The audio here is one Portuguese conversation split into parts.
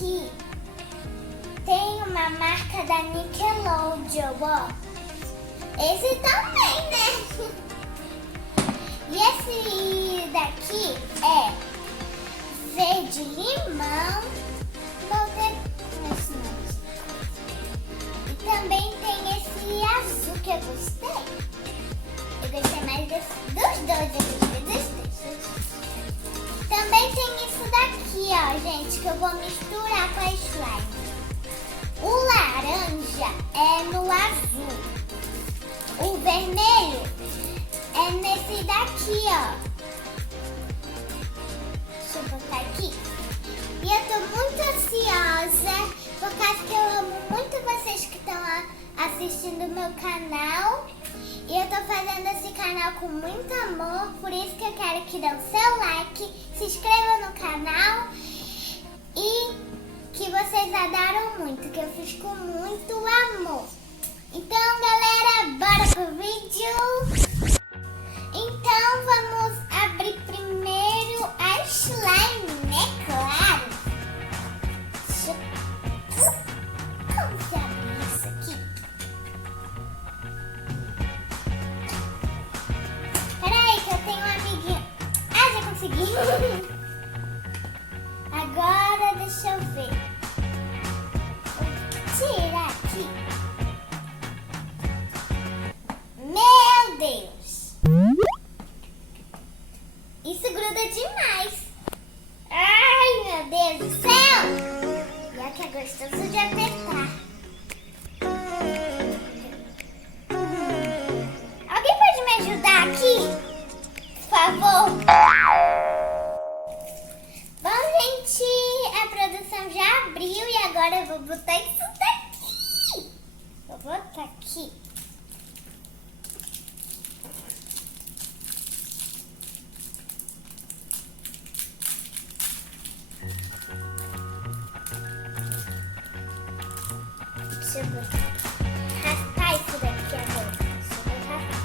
daqui tem uma marca da Nickelodeon, ó. Esse também, né? E esse daqui é verde limão. E também tem esse azul que eu gostei. Eu gostei mais dos dois, eu gostei dos dois. Também tem isso daqui, ó, gente, que eu vou misturar com a slime. O laranja é no azul. O vermelho é nesse daqui, ó. Deixa eu botar aqui. E eu tô muito ansiosa, por causa que eu amo muito vocês que estão assistindo o meu canal. E eu tô fazendo esse canal com muito amor, por isso que eu quero que dê o seu like, se inscreva no canal e que vocês adoram muito, que eu fiz com muito amor. Então, galera, bora pro vídeo? Então, vamos abrir primeiro a slime, né? Claro. Como se abre isso aqui? Peraí, que eu tenho um amiguinho. Ah, já consegui. Agora, deixa eu ver. Vou tirar aqui. Meu Deus! Isso gruda demais! Ai, meu Deus do céu! E olha que é gostoso de apertar. Alguém pode me ajudar aqui? Por favor! Bom, gente, a produção já abriu e agora eu vou botar isso daqui. Vou botar aqui. Deixa eu raspar isso daqui agora. Deixa eu raspar.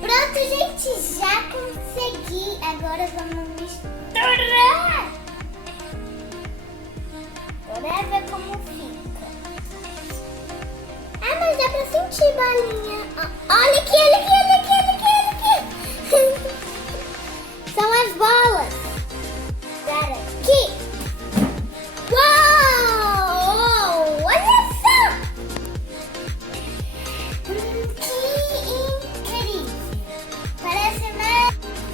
Pronto, gente, já consegui. Agora vamos misturar. Bora ver como fica. Ah, mas dá pra sentir, bolinha. Olha aqui, olha aqui, olha aqui, olha aqui, olha aqui. São as bolas. Agora aqui. Uau! Olha só! Que incrível! Parece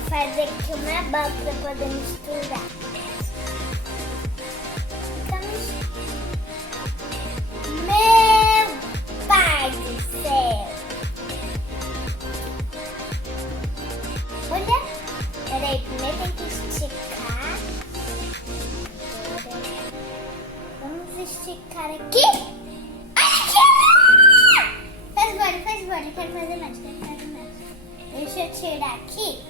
fazer aqui uma bola pra poder misturar. Meu pai do céu! Olha! Peraí, primeiro tem que esticar. Vamos esticar aqui. Olha aqui! Faz bora, quero fazer mais, Deixa eu tirar aqui.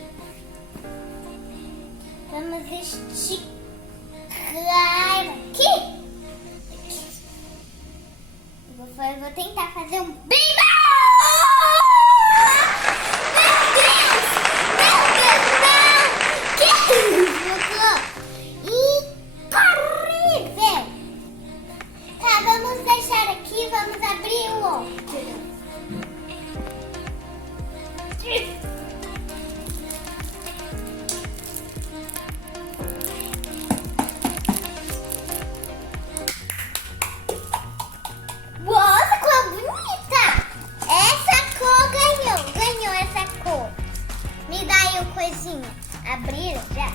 Vamos esticar aqui. Eu vou tentar fazer um bimbo! Meu Deus! Que incrível! Tá, vamos deixar aqui, vamos abrir o outro. Nossa, cor bonita! Essa cor ganhou essa cor. Me dá aí o coisinho. Abriram já?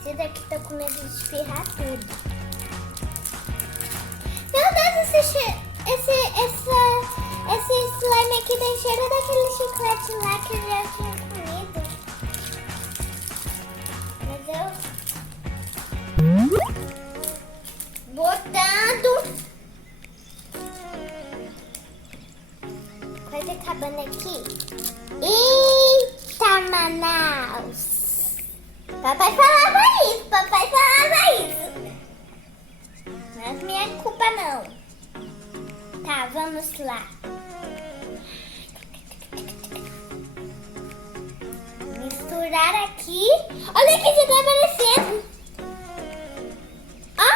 Esse daqui tá com medo de espirrar tudo. Meu Deus, esse slime aqui tem cheiro daquele chiclete lá que eu já tinha comido. Mas eu... botando quase acabando aqui. Eita, Manaus! Papai falava isso. Não é minha culpa, não. Tá, vamos lá. Misturar aqui. Olha que já tá aparecendo. Ó.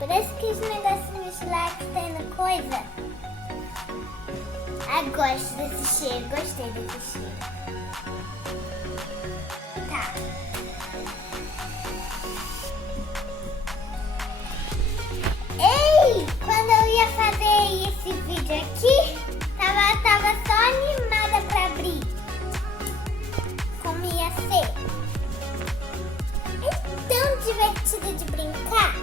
Parece que esse negocinho lá que tem na coisa. Ah, gosto desse cheiro. Gostei desse cheiro. Tá. Ei, quando eu ia fazer esse vídeo aqui, tava só animada pra abrir. Como ia ser? É tão divertido de brincar.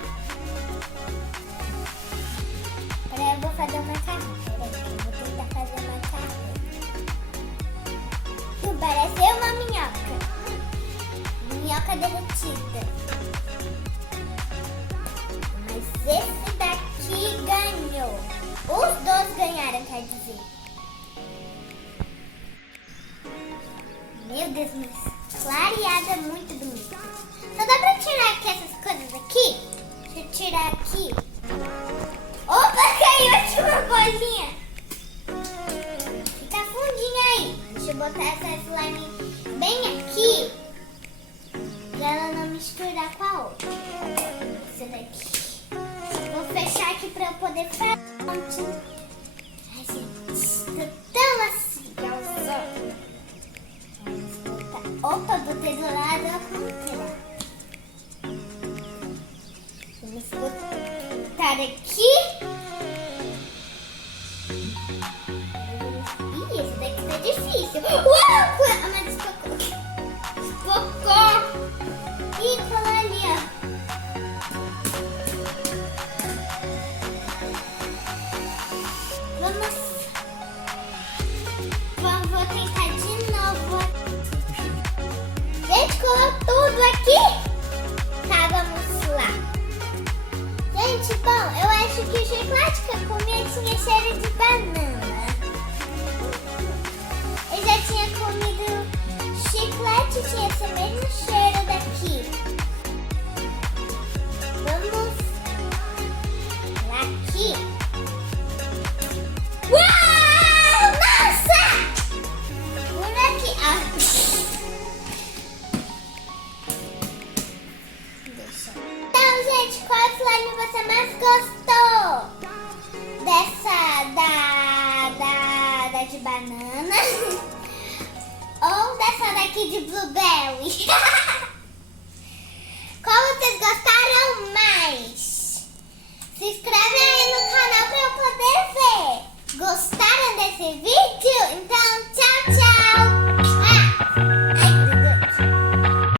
Peraí, eu vou fazer uma macarrão. Peraí, eu vou tentar fazer uma macarrão. Parece uma minhoca. Minhoca derretida. Mas esse daqui ganhou. Os dois ganharam, quer dizer. Meu Deus, mas clareada muito bonita. Só dá pra tirar aqui essas coisas aqui? Deixa eu tirar aqui. Opa, caiu a última bolinha. Fica fundinha aí. Deixa eu botar essa slime bem aqui. Pra ela não misturar com a outra. Essa daqui. Vou fechar aqui pra eu poder fazer. Ai, gente, tô tão ansiosa. Vamos botar. Opa, botei do lado ao contrário. Vamos botar aqui. Ih, esse daqui tá difícil. Uau! Mas espocou. Espocou. Ih, colou ali, ó. Vou tentar de novo. Gente, colou tudo aqui. Tá, vamos lá. Gente, bom, eu acho que o chocolate que eu comi tinha cheiro de banana. Eu já tinha comido chiclete, tinha esse mesmo cheiro daqui. Vamos lá aqui. Uau! Nossa! Por aqui. Ah. Deixa. Então, gente, qual slime você mais gostou? Dessa da de banana ou dessa daqui de blueberry? Qual vocês gostaram mais? Se inscreve aí no canal para eu poder ver. Gostaram desse vídeo? Então